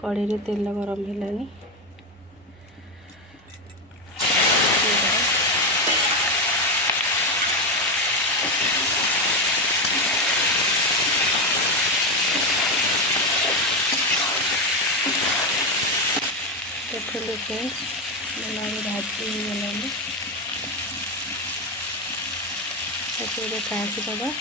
कढ़ी रे तेल गरम हेलानी देखते फ्रेंड्स मलाई भाजी गलानी काटी दबा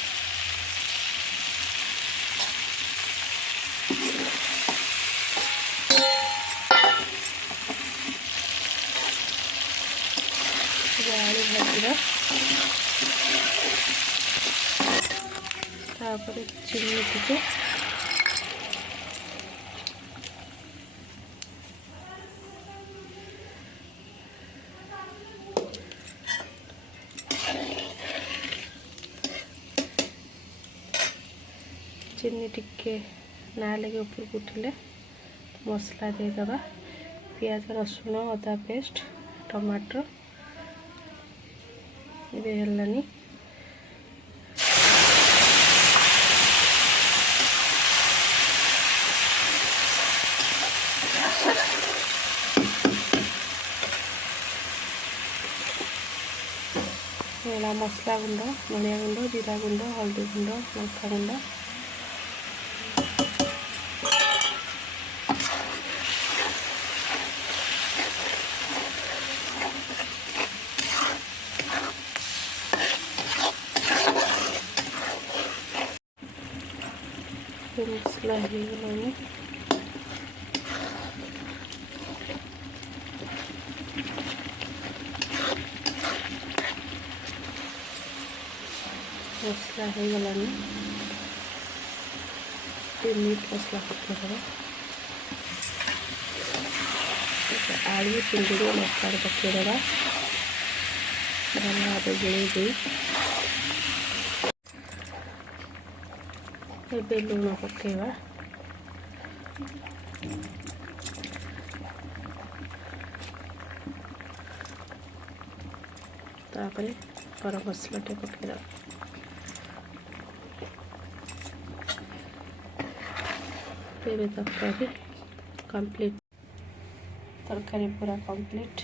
आलू भाजवा चीनी टिके चीनी टिके ना लगे ऊपर को उठिले मसला देदबा पियाज रसुण अदा पेस्ट टमाटर ये हेलानी मसला गुंड धनिया गुंड जीरा गुंड हल्दी गुंड लंका गुंड मसला हो मसला हो गलानी मीट मसला पकेदबा आलू चिंगड़ी मसला पकेदबा धनिया गोली दी ए लुण पकेबा तापरे गरम मसला टे पकेदबा तरकारी कंप्लीट तरकारी पूरा कंप्लीट।